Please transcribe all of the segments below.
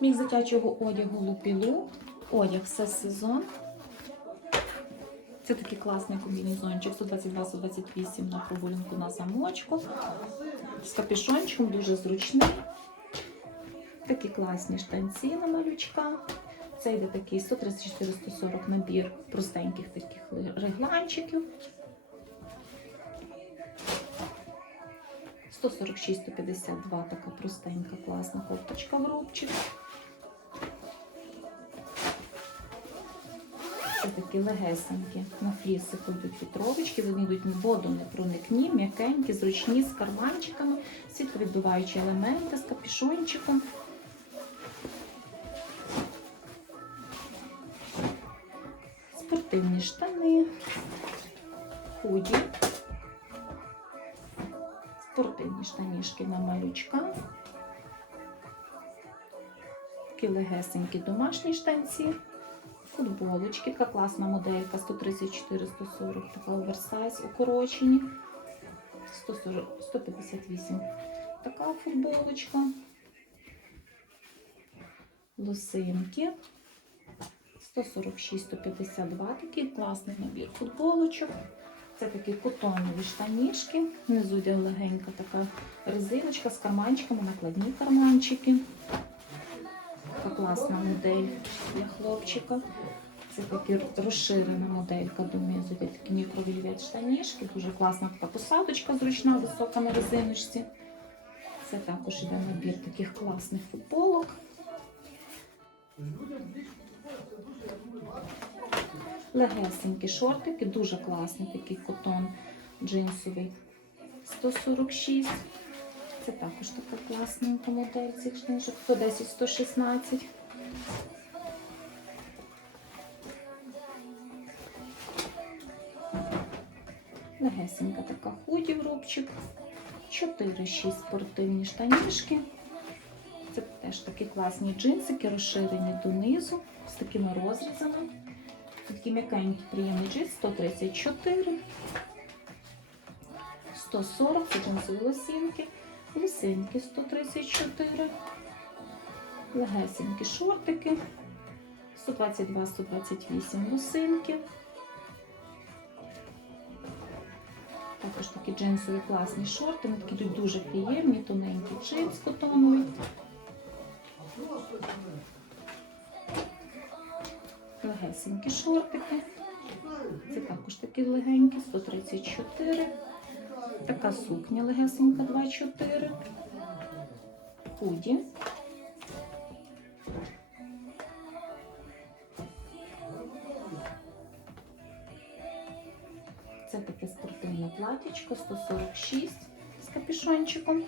Міг дитячого одягу лупілу. Одяг все сезон. Це такий класний комбінезончик 122-128 на прогулянку на замочку. З капюшончиком дуже зручний. Такі класні штанці на малючка. Це йде такий 134-140 набір простеньких таких регланчиків. 146-152 така простенька класна кофточка в рубчик. Такі легесенькі на флісику йдуть вітровички, вони йдуть водонепроникні, м'якенькі, зручні, з карманчиками, світловідбиваючі елементи з капюшончиком. Спортивні штани, худі, спортивні штанішки на малючка. Такі легесенькі домашні штанці. Футболочки, така класна моделька 134-140, така оверсайз, укорочені. 140, 158. Така футболочка. Лосинки. 146-152. Такий класний набір футболочок. Це такі котонові штанішки. Внизу йде легенька така резиночка з карманчиками, накладні карманчики. Така класна модель для хлопчика. Це такі розширена моделька донизу. Такі мікровільвет штанішки. Дуже класна така посадочка зручна, висока на резиночці. Це також іде набір таких класних футболок. Легесенькі шортики, дуже класний такий котон джинсовий. 146. Це також така класненька модель цих штанішок. 110-116. Легесенька така худі в рубчик. 4-6 спортивні штанішки. Це теж такі класні джинсики, розширені донизу, з такими розрізами. Такі м'якенькі приємний джинс 134. 140 це джинсові лосінки. Лосинки 134. Легесенькі шортики. 122-128 лосинки. Також такі джинсові класні шорти. Вони такі йдуть дуже приємні, тоненький джинс котоновий. Легесенькі шортики. Це також такі легенькі, 134. Така сукня легесенька 2,4. Худі. Це таке спортивне платічко 146 з капюшончиком.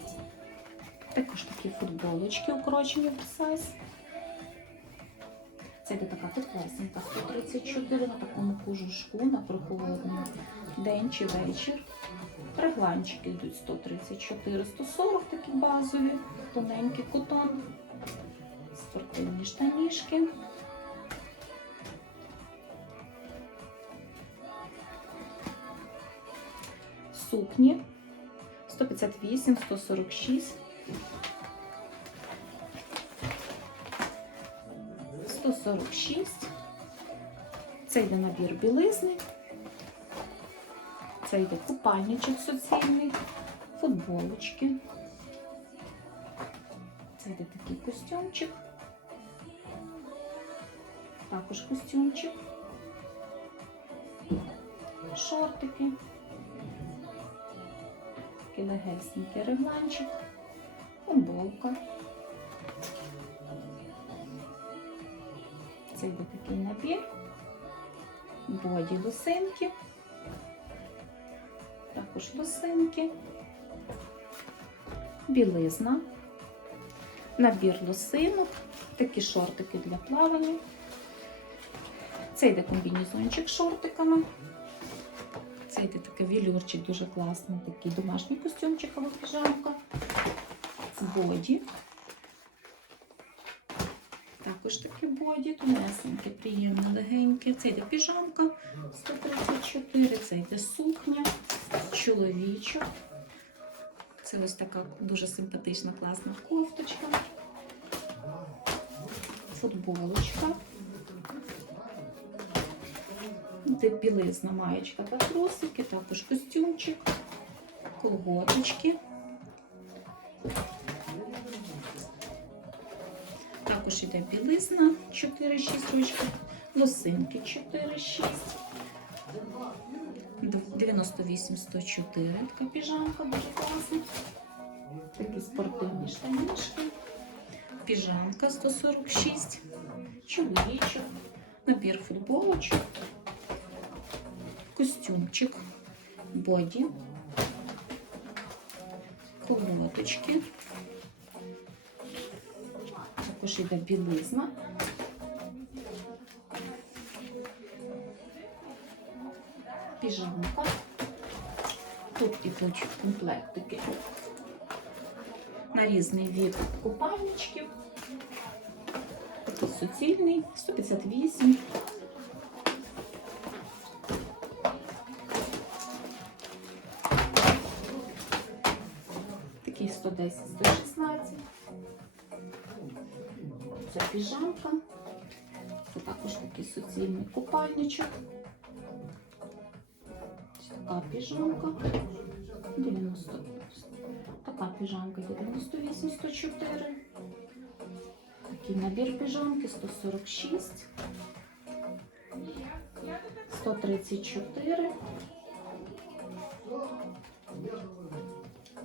Також такі футболочки укорочені оверсайз. Це йде така теплесенька 134 на такому кожушку на прохолодний день чи вечір. Регланчики йдуть 134, 140 такі базові, тоненький котон, спортивні штанішки. Сукні 158, 146. 146. Це йде набір білизни. Це йде купальничок суцільний, футболочки. Це йде такий костюмчик. Також костюмчик. Шортики. Такий легесенький регланчик. Футболка. Це йде такий набір. Боді лосинки. Також лосинки. Білизна. Набір лосинок. Такі шортики для плавання. Це йде комбінезончик з шортиками. Це йде такий вілюрчик, дуже класний, такий домашній костюмчик або піжамка. Боді. Також таке боді, тонесеньке, приємне, легеньке. Це йде піжамка 134, це йде сукня, чоловічок. Це ось така дуже симпатична, класна кофточка. футболочка. Де білизна, маєчка та трусики, також костюмчик, колготочки. Також іде білизна 4-6 ручки, лосинки 4-6. 98 104 така піжамка дуже класна. Такі спортивні штанішки. Піжамка 146, чоловічок, набір футболочок, костюмчик, боді, колодочки. Також йде білизна. Піжамка. Тут ідуть комплектики на різний вік купальничків. Такий суцільний, 158. Такий 110, 116. Це піжамка. Це також такий суцільний купальничок. Ось така піжамка. 90. Така піжамка є 98 104. Такий набір піжамки 146. 134.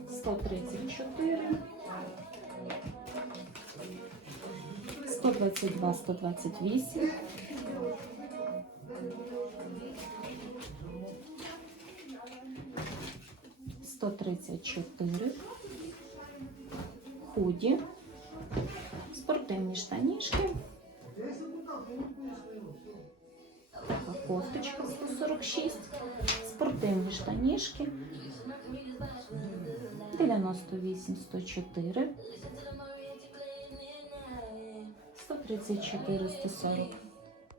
134. 122, 128. Сто тридцять чотири, худі, спортивні штанішки, така кофточка 146, спортивні штанішки, 98, 104, 134, 140.